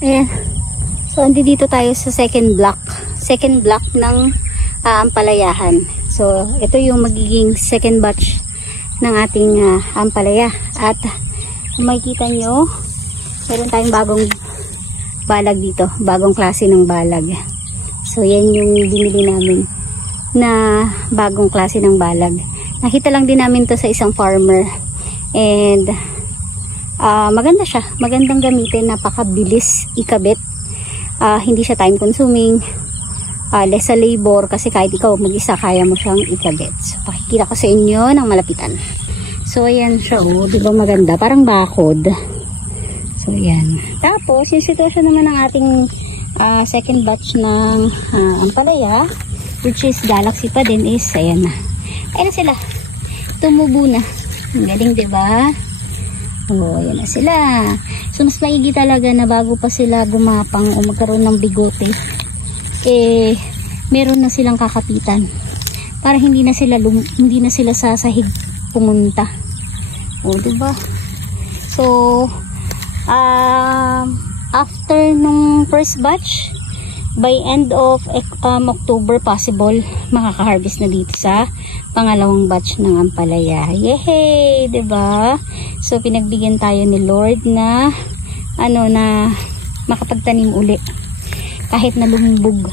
Ayan. So, dito tayo sa second block. Second block ng ampalayahan. So, ito yung magiging second batch ng ating ampalaya. At kung makikita nyo, meron tayong bagong balag dito. Bagong klase ng balag. So, yan yung binili namin na bagong klase ng balag. Nakita lang din namin to sa isang farmer. And, maganda siya. Magandang gamitin. Napakabilis ikabit. Hindi siya time consuming, less sa labor kasi kahit ikaw mag-isa kaya mo siyang ikabit. So, pakikita ko sa inyo ng malapitan. So ayan siya, oh, di ba maganda, parang bakod. So ayan. Tapos yung sitwasyon naman ng ating second batch ng ampalaya, which is Galaxy pa din, is ayan na. Ayan na sila, tumubo na. Ang galing, di ba? Oh, ayan na sila. So, mas maigi talaga na bago pa sila gumapang o magkaroon ng bigote, meron na silang kakapitan. Para hindi na sila sasahig pumunta. O, diba? So, after nung first batch, by end of October possible, makaka-harvest na dito sa pangalawang batch ng ampalaya. Yehey! Diba? So, pinagbigyan tayo ni Lord na na makapagtanim uli. Kahit na nilubog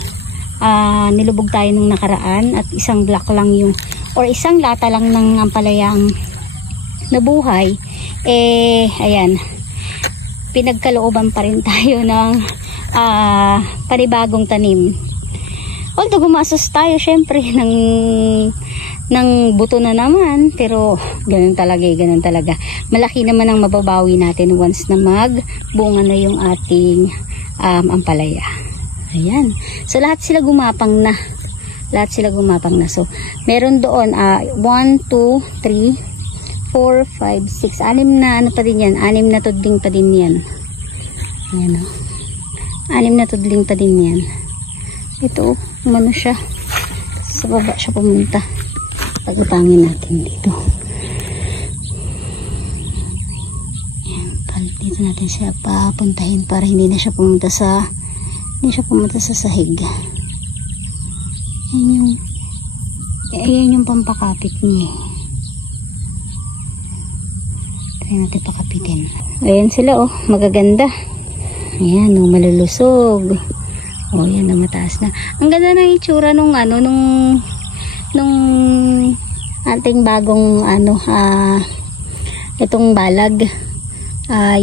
tayo nung nakaraan at isang block lang yung, or isang lata lang ng ampalayang nabuhay, ayan, pinagkalooban pa rin tayo ng panibagong tanim. Although gumasos tayo syempre ng buto na naman, pero ganun talaga. Malaki naman ang mababawi natin once na magbunga na yung ating ampalaya. Ayan. So lahat sila gumapang na. So meron doon 1, 2, 3, 4, 5, 6, 6 na ano pa din yan. 6 na tudling pa din yan. Ayan o. 6 na tudling pa din yan. Ito, umano siya. Sa baba siya pumunta. Pag-utangin natin dito. Ayan, dito natin siya papuntahin para hindi siya pumunta sa sahig. Ayan yung pampakapit niya. Try natin pakapitin. Ayan sila, oh, magaganda. Ayan, oh, malulusog. Oh, yan na, mataas na. Ang ganda ng itsura nung ating bagong itong balag,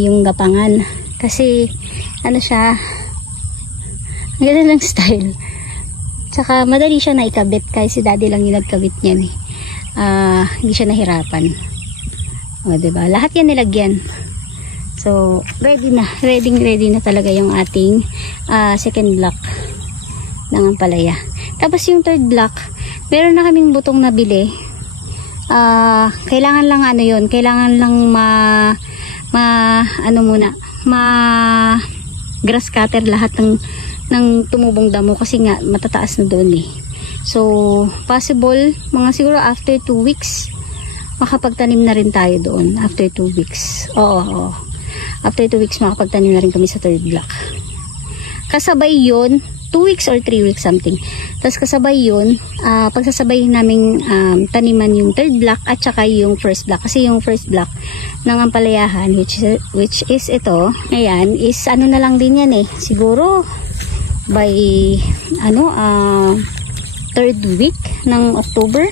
yung gapangan. Kasi siya, ang ganda ng style. Tsaka madali siya naikabit kasi si daddy lang yung nagkabit niyan. Hindi siya nahirapan. O, diba? Lahat yan nilagyan. So, ready na talaga yung ating second block ng ampalaya. Tapos yung third block, meron na kaming butong nabili. Kailangan lang kailangan lang grass cutter lahat ng tumubong damo kasi nga matataas na doon eh. So, possible, mga siguro after 2 weeks, makapagtanim na rin tayo doon. After 2 weeks. Oo. After 2 weeks, makapagtanim na rin kami sa third block. Kasabay yun, 2 weeks or 3 weeks something. Tapos kasabay yun, pagsasabay namin taniman yung third block at saka yung first block. Kasi yung first block ng ampalayahan, which is ito, ayan, is na lang din yan eh. Siguro, by, third week ng October,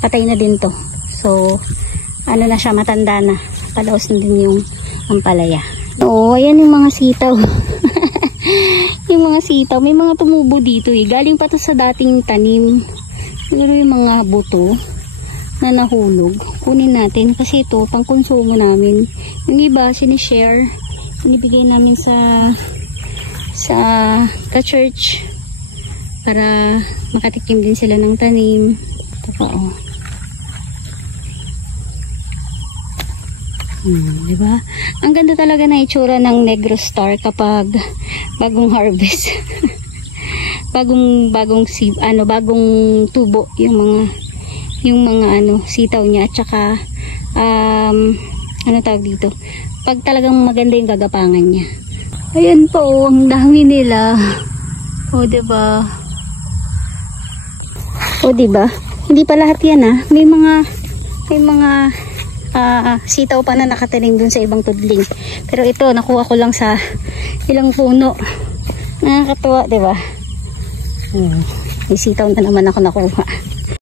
patay na din to. So, na siya, matanda na. Palaos na din yung ampalaya. Oo, ayan yung mga sitaw. Yung mga sitaw, may mga tumubo dito eh. Galing pa to sa dating tanim. Siguro yung mga buto na nahulog. Kunin natin kasi ito, pang konsumo namin. Yung iba, sinishare. Inibigay namin sa ka-church para makatikim din sila ng tanim. Ito pa, oh. Diba? Ang ganda talaga na itsura ng Negro Star kapag bagong harvest. bagong tubo yung mga sitaw niya at saka tawag dito, pag talagang maganda yung gagapangan niya. Ayan pa oh, ang dami nila. Oh, diba? Oh, diba? Hindi pa lahat yan ah. May mga sitaw pa na nakatanim dun sa ibang tudling. Pero ito, nakuha ko lang sa ilang puno. Nakakatuwa, diba? May sitaw na naman ako nakuha.